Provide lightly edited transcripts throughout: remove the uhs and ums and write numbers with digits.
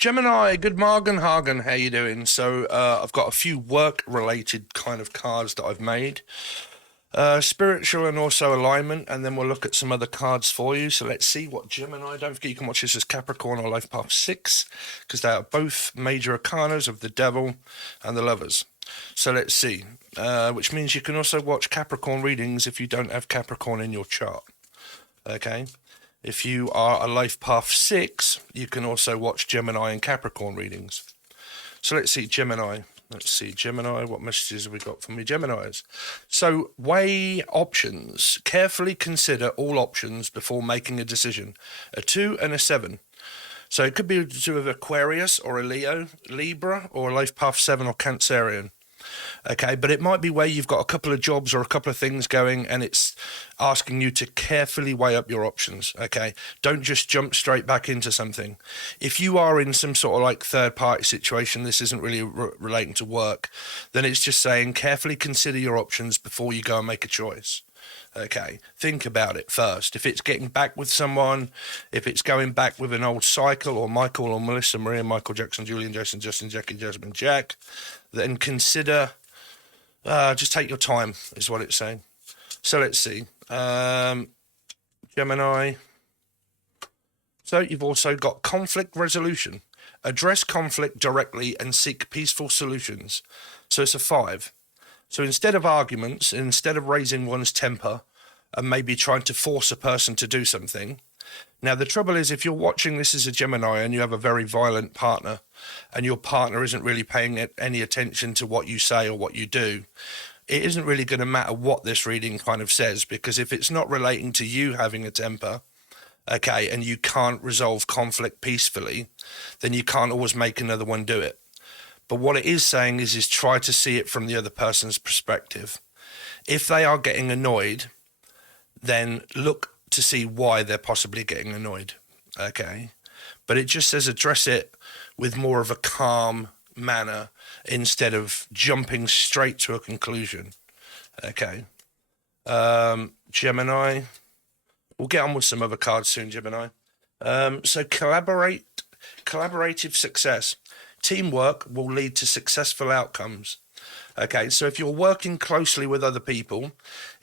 Gemini, good morgen, Hagen. How you doing? So I've got a few work-related kind of cards that I've made. Spiritual and also alignment, and then we'll look at some other cards for you. So let's see what Gemini. Don't forget you can watch this as Capricorn or Life Path 6, because they are both major arcanas of the Devil and the Lovers. So let's see, which means you can also watch Capricorn readings if you don't have Capricorn in your chart. Okay. If you are a Life Path 6, you can also watch Gemini and Capricorn readings. So let's see, Gemini. Let's see, Gemini, what messages have we got from me, Geminis? So, weigh options. Carefully consider all options before making a decision. A 2 and a 7. So it could be to do with Aquarius or a Leo, Libra, or a Life Path 7 or Cancerian. Okay, but it might be where you've got a couple of jobs or a couple of things going and it's asking you to carefully weigh up your options. Okay, don't just jump straight back into something. If you are in some sort of like third party situation, this isn't really relating to work, then it's just saying carefully consider your options before you go and make a choice. Okay, think about it first. If it's getting back with someone, if it's going back with an old cycle, or Michael or Melissa, Maria, Michael, Jackson, Julian, Jason, Justin, Jackie, Jasmine, Jack, then consider, just take your time, is what it's saying. So let's see. Gemini. So you've also got conflict resolution. Address conflict directly and seek peaceful solutions. So it's a 5. So instead of arguments, instead of raising one's temper and maybe trying to force a person to do something. Now, the trouble is if you're watching this as a Gemini and you have a very violent partner and your partner isn't really paying any attention to what you say or what you do, it isn't really going to matter what this reading kind of says, because if it's not relating to you having a temper, okay, and you can't resolve conflict peacefully, then you can't always make another one do it. But what it is saying is try to see it from the other person's perspective. If they are getting annoyed, then look to see why they're possibly getting annoyed. Okay. But it just says address it with more of a calm manner instead of jumping straight to a conclusion. Okay. Gemini. We'll get on with some other cards soon, Gemini. So collaborative success. Teamwork will lead to successful outcomes. Okay, so if you're working closely with other people,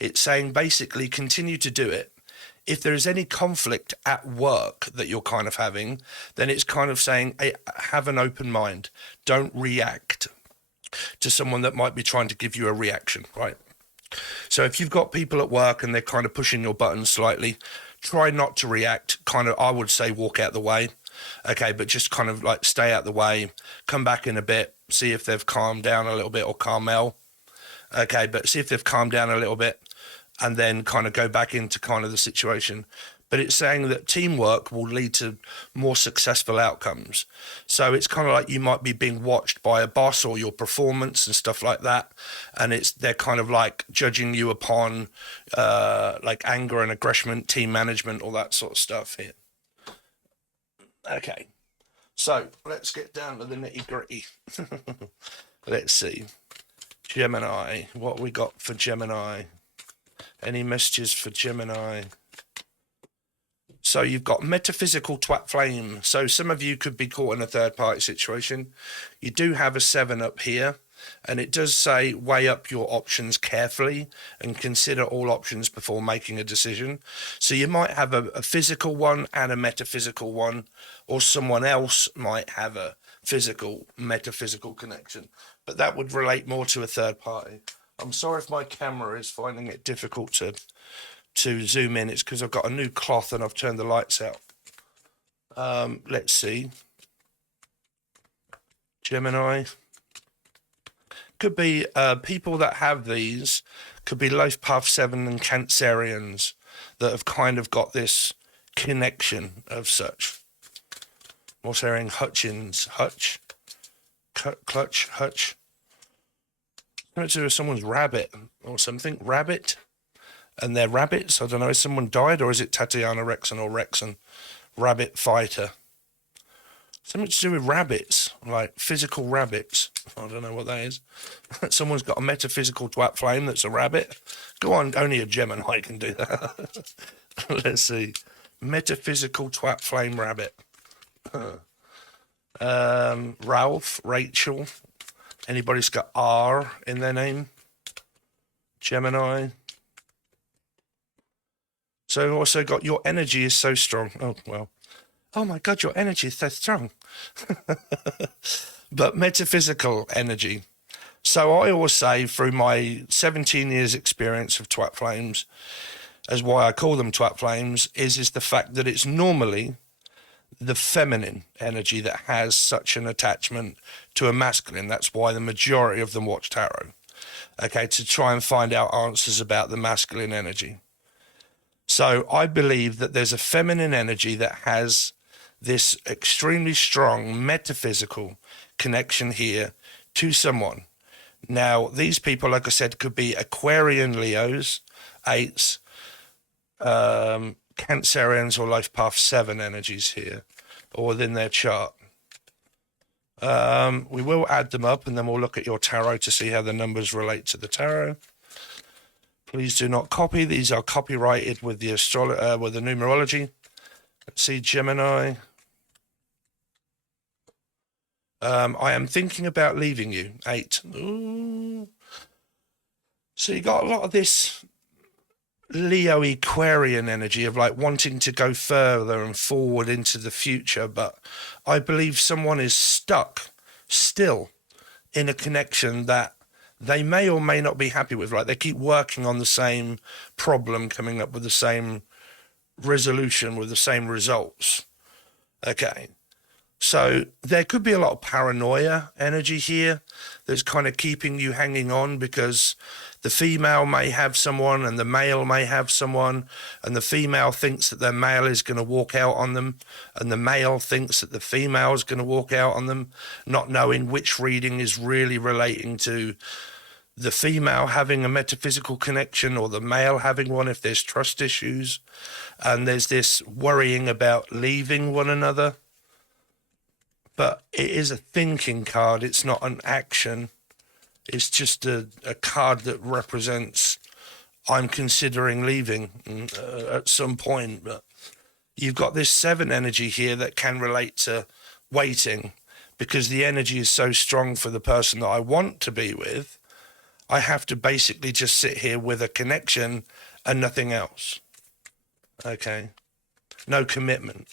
it's saying basically continue to do it. If there is any conflict at work that you're kind of having, then it's kind of saying, hey, have an open mind. Don't react to someone that might be trying to give you a reaction, right? So if you've got people at work and they're kind of pushing your buttons slightly, try not to react. Kind of, I would say walk out the way. Okay, but just kind of like stay out the way, come back in a bit, see if they've calmed down a little bit, or Carmel. Okay, but see if they've calmed down a little bit and then kind of go back into kind of the situation. But it's saying that teamwork will lead to more successful outcomes. So it's kind of like you might be being watched by a boss or your performance and stuff like that. And they're kind of like judging you upon like anger and aggression, team management, all that sort of stuff here. Okay, so let's get down to the nitty gritty. Let's see. Gemini, what we got for Gemini? Any messages for Gemini? So you've got metaphysical twat flame. So some of you could be caught in a third party situation. You do have a 7 up here. And it does say weigh up your options carefully and consider all options before making a decision. So you might have a physical one and a metaphysical one, or someone else might have a physical, metaphysical connection. But that would relate more to a third party. I'm sorry if my camera is finding it difficult to zoom in. It's because I've got a new cloth and I've turned the lights out. Let's see. Gemini. Could be people that have these, could be Life Path 7 and Cancerians that have kind of got this connection of such. What's hearing? Hutchins, Hutch, Clutch, Hutch. Something to do with someone's rabbit or something. Rabbit, and they're rabbits. I don't know. Is someone died, or is it Tatiana Rexon or Rexon? Rabbit fighter. Something to do with rabbits, like physical rabbits. I don't know what that is. Someone's got a metaphysical twat flame that's a rabbit. Go on, only a Gemini can do that. Let's see. Metaphysical twat flame rabbit. Ralph, Rachel. Anybody's got R in their name. Gemini. So also got your energy is so strong. Oh, well. Oh my God, your energy is so strong. But metaphysical energy. So I always say through my 17 years experience of twat flames, as why I call them twat flames, is the fact that it's normally the feminine energy that has such an attachment to a masculine. That's why the majority of them watch tarot. Okay, to try and find out answers about the masculine energy. So I believe that there's a feminine energy that has this extremely strong metaphysical connection here to someone. Now, these people, like I said, could be Aquarian Leos, 8s, Cancerians or Life Path 7 energies here, or within their chart. We will add them up and then we'll look at your tarot to see how the numbers relate to the tarot. Please do not copy. These are copyrighted with the with the numerology. Let's see, Gemini. I am thinking about leaving you. 8. Ooh. So you got a lot of this Leo Aquarian energy of like wanting to go further and forward into the future, but I believe someone is stuck still in a connection that they may or may not be happy with. Like they keep working on the same problem, coming up with the same resolution, with the same results. Okay. So there could be a lot of paranoia energy here that's kind of keeping you hanging on, because the female may have someone and the male may have someone, and the female thinks that their male is going to walk out on them, and the male thinks that the female is going to walk out on them, not knowing which reading is really relating to the female having a metaphysical connection or the male having one if there's trust issues. And there's this worrying about leaving one another. But it is a thinking card. It's not an action. It's just a card that represents I'm considering leaving at some point. But you've got this 7 energy here that can relate to waiting, because the energy is so strong for the person that I want to be with. I have to basically just sit here with a connection and nothing else. Okay. No commitment.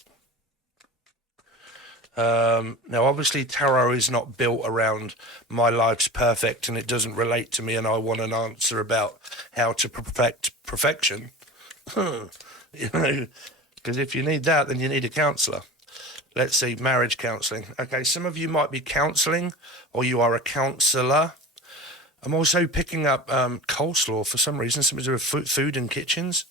Now, obviously, tarot is not built around my life's perfect and it doesn't relate to me and I want an answer about how to perfect perfection. You know, because if you need that, then you need a counsellor. Let's see, marriage counselling. Okay, some of you might be counselling or you are a counsellor. I'm also picking up coleslaw for some reason, something to do with food and kitchens.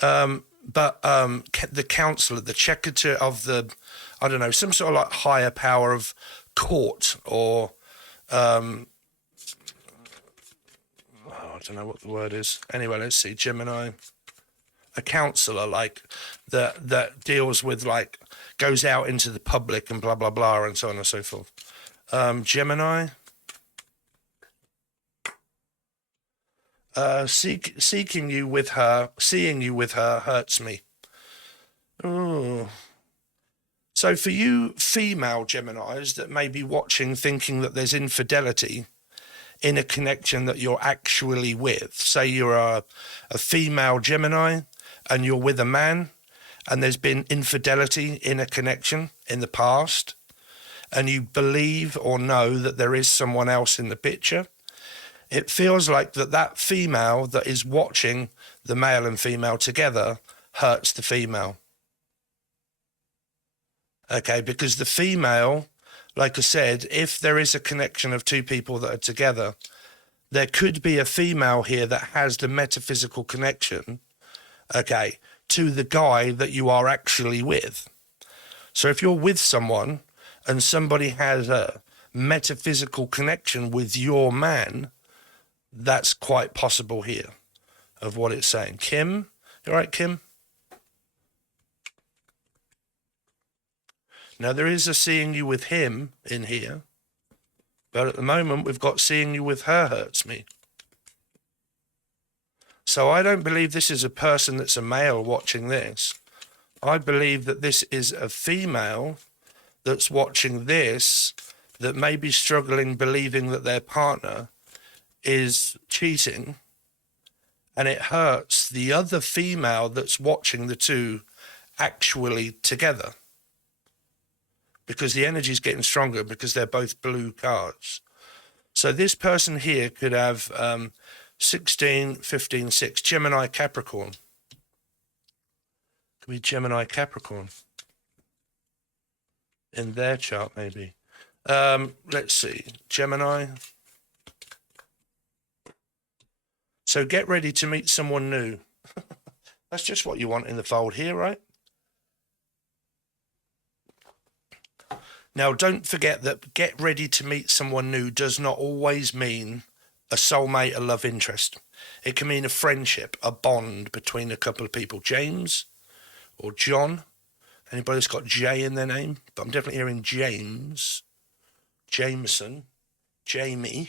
But the counsellor, the checker of the, I don't know, some sort of like higher power of court or, I don't know what the word is. Anyway, let's see, Gemini. A counsellor, like that deals with, like, goes out into the public and blah, blah, blah, and so on and so forth. Gemini. Seeing you with her hurts me. Ooh. So for you female Geminis that may be watching thinking that there's infidelity in a connection that you're actually with, say you're a female Gemini and you're with a man and there's been infidelity in a connection in the past, and you believe or know that there is someone else in the picture, it feels like that female that is watching the male and female together hurts the female. Okay, because the female, like I said, if there is a connection of two people that are together, there could be a female here that has the metaphysical connection, okay, to the guy that you are actually with. So if you're with someone and somebody has a metaphysical connection with your man, that's quite possible here of what it's saying. Kim, you all right, Kim? Now, there is a seeing you with him in here, but at the moment we've got seeing you with her hurts me. So I don't believe this is a person that's a male watching this. I believe that this is a female that's watching this that may be struggling believing that their partner is cheating, and it hurts the other female that's watching the two actually together, because the energy is getting stronger because they're both blue cards. So this person here could have 16, 15, 6, Gemini Capricorn. Could be Gemini Capricorn in their chart, maybe. Let's see, Gemini. So get ready to meet someone new. That's just what you want in the fold here, right? Now, don't forget that get ready to meet someone new does not always mean a soulmate, a love interest. It can mean a friendship, a bond between a couple of people. James or John. Anybody that's got J in their name? But I'm definitely hearing James, Jameson, Jamie.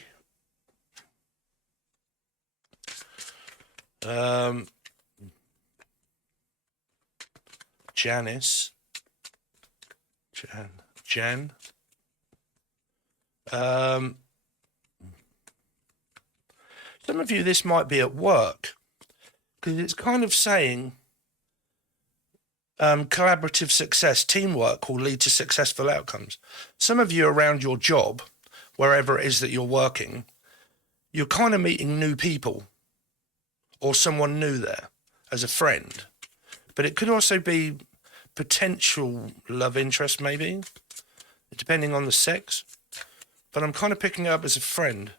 Janice. Jan. Some of you, this might be at work, because it's kind of saying collaborative success, teamwork will lead to successful outcomes. Some of you around your job, wherever it is that you're working, you're kind of meeting new people or someone new there as a friend. But it could also be potential love interest, maybe, depending on the sex. But I'm kind of picking it up as a friend.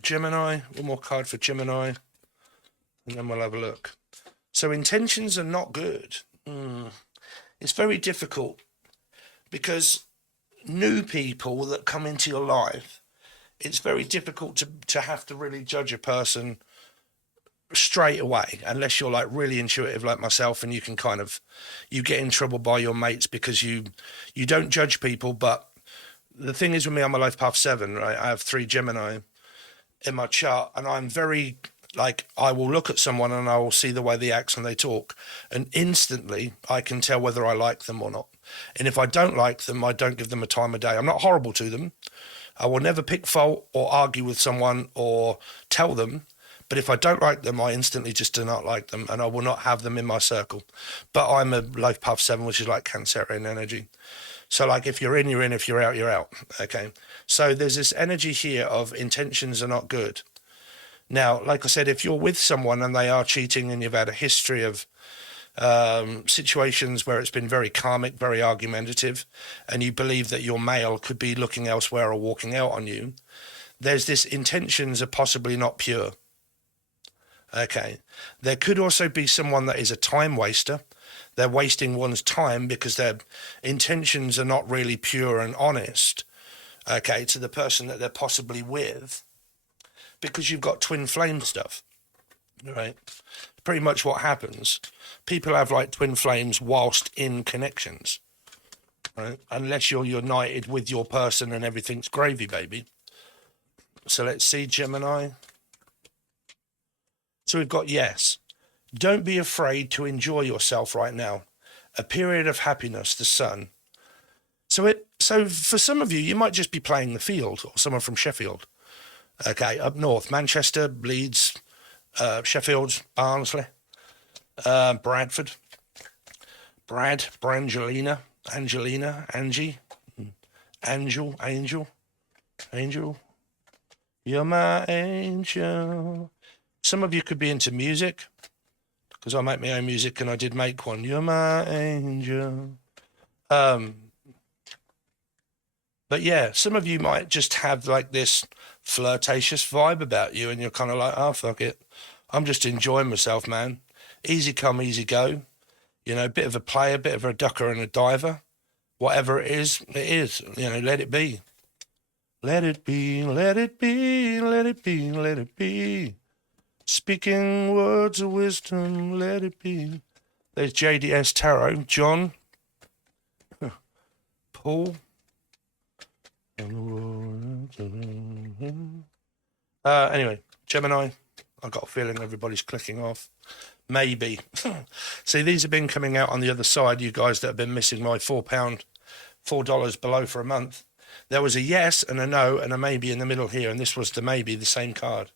Gemini, one more card for Gemini, and then we'll have a look. So intentions are not good. It's very difficult because new people that come into your life, it's very difficult to have to really judge a person straight away, unless you're like really intuitive like myself, and you can kind of, you get in trouble by your mates because you don't judge people. But the thing is with me, I'm a life path 7, right? I have 3 Gemini in my chart, and I'm very, like, I will look at someone and I will see the way they act and they talk, and instantly I can tell whether I like them or not. And if I don't like them, I don't give them a time of day. I'm not horrible to them. I will never pick fault or argue with someone or tell them. But if I don't like them, I instantly just do not like them, and I will not have them in my circle. But I'm a life path 7, which is like Cancerian energy. So like, if you're in, you're in. If you're out, you're out. Okay. So there's this energy here of intentions are not good. Now, like I said, if you're with someone and they are cheating and you've had a history of situations where it's been very karmic, very argumentative, and you believe that your male could be looking elsewhere or walking out on you, there's this intentions are possibly not pure. Okay. There could also be someone that is a time waster. They're wasting one's time because their intentions are not really pure and honest, okay, to the person that they're possibly with, because you've got twin flame stuff, right? Pretty much what happens. People have like twin flames whilst in connections, right? Unless you're united with your person and everything's gravy, baby. So let's see, Gemini. So we've got yes. Don't be afraid to enjoy yourself right now. A period of happiness, the sun. So for some of you, you might just be playing the field, or someone from Sheffield. Okay, up north, Manchester, Leeds, Sheffield, Barnsley, Bradford, Brangelina, Angelina, Angie, Angel. You're my angel. Some of you could be into music, because I make my own music, and I did make one. You're my angel. But yeah, some of you might just have like this flirtatious vibe about you, and you're kind of like, oh, fuck it. I'm just enjoying myself, man. Easy come, easy go. You know, bit of a player, bit of a ducker and a diver. Whatever it is, it is. You know, let it be. Let it be, let it be, let it be, let it be. Speaking words of wisdom, let it be. There's JDS Tarot, John, Paul. Anyway, Gemini, I've got a feeling everybody's clicking off. maybe. See, these have been coming out on the other side, you guys that have been missing my $4 below for a month. There was a yes and a no and a maybe in the middle here, and this was the maybe, the same card.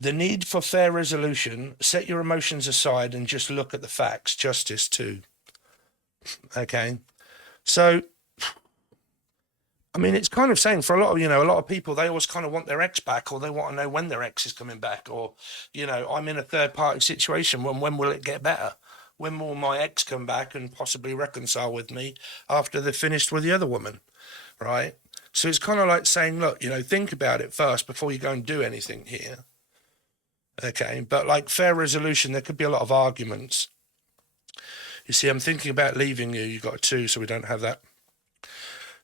The need for fair resolution, set your emotions aside and just look at the facts. Justice too. Okay. So, I mean, it's kind of saying for a lot of people, they always kind of want their ex back, or they want to know when their ex is coming back, or, I'm in a third party situation. When will it get better? When will my ex come back and possibly reconcile with me after they're finished with the other woman? Right. So it's kind of like saying, look, think about it first before you go and do anything here. Okay. But like fair resolution, there could be a lot of arguments. You see, I'm thinking about leaving you. You've got a 2, so we don't have that.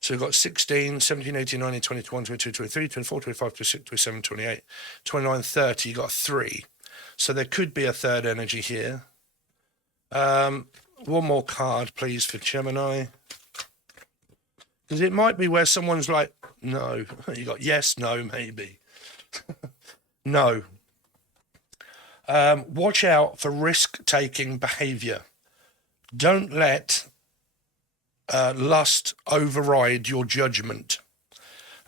So we've got 16, 17, 18, 19, 20, 21, 22, 23, 24, 25, 26, 27, 28, 29, 30. You've got 3. So there could be a third energy here. One more card, please, for Gemini. Because it might be where someone's like, no. You got yes, no, maybe. No. Watch out for risk-taking behavior. Don't let lust override your judgment.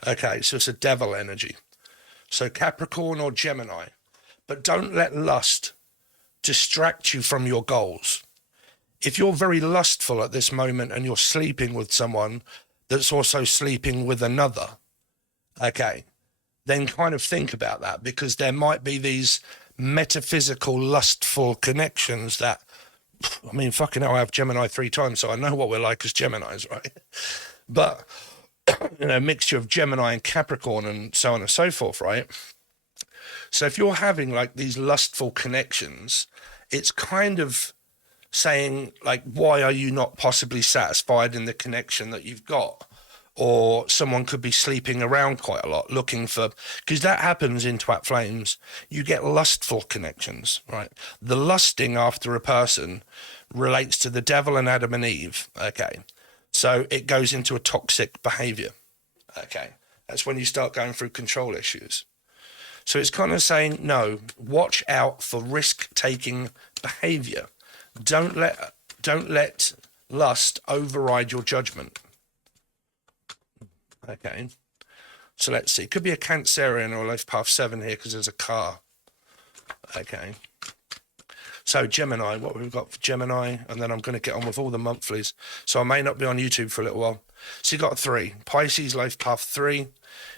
Okay, so it's a devil energy. So Capricorn or Gemini. But don't let lust distract you from your goals. If you're very lustful at this moment and you're sleeping with someone that's also sleeping with another, okay, then kind of think about that, because there might be these metaphysical lustful connections that, I mean, fucking hell, I have Gemini 3 times, so I know what we're like as Geminis, right? But, mixture of Gemini and Capricorn and so on and so forth, right? So if you're having like these lustful connections, it's kind of saying like, why are you not possibly satisfied in the connection that you've got? Or someone could be sleeping around quite a lot looking for, because that happens in twat flames. You get lustful connections, right? The lusting after a person relates to the devil and Adam and Eve. Okay. So it goes into a toxic behavior. Okay. That's when you start going through control issues. So it's kind of saying, no, watch out for risk-taking behavior. Don't let lust override your judgment. Okay. So let's see. It could be a Cancerian or life path 7 here because there's a car. Okay. So Gemini, what we've got for Gemini, and then I'm going to get on with all the monthlies. So I may not be on YouTube for a little while. So you got a 3. Pisces, life path 3.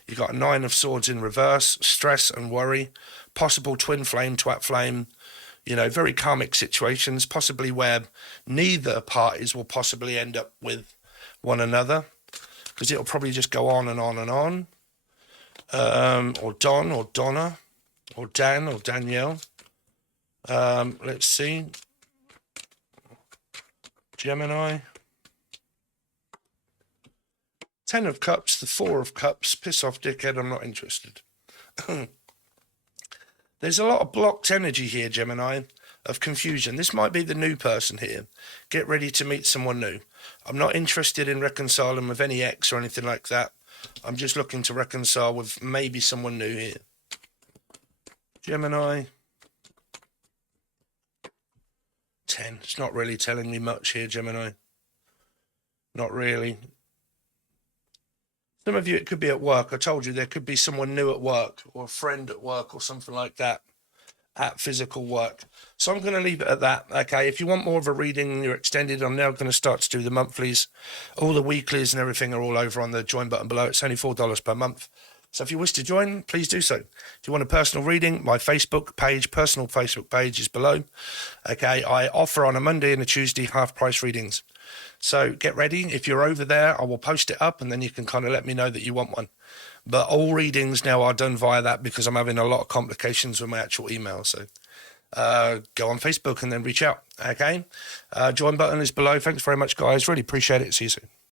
You got a 9 of swords in reverse, stress and worry, possible twin flame, twat flame, very karmic situations, possibly where neither parties will possibly end up with one another, because it'll probably just go on and on and on. Or Don or Donna or Dan or Danielle. Let's see. Gemini. 10 of Cups, the 4 of Cups. Piss off, dickhead, I'm not interested. There's a lot of blocked energy here, Gemini, of confusion. This might be the new person here. Get ready to meet someone new. I'm not interested in reconciling with any ex or anything like that. I'm just looking to reconcile with maybe someone new here. Gemini. 10. It's not really telling me much here, Gemini. Not really. Some of you, it could be at work. I told you there could be someone new at work, or a friend at work, or something like that at physical work. So I'm going to leave it at that. Okay, if you want more of a reading, you're extended, I'm now going to start to do the monthlies. All the weeklies and everything are all over on the join button below. It's only $4 per month. So if you wish to join, please do so. If you want a personal reading, my Facebook page, personal Facebook page is below. Okay, I offer on a Monday and a Tuesday half-price readings. So get ready. If you're over there, I will post it up and then you can kind of let me know that you want one. But all readings now are done via that because I'm having a lot of complications with my actual email. So go on Facebook and then reach out. Okay. Join button is below. Thanks very much, guys. Really appreciate it. See you soon.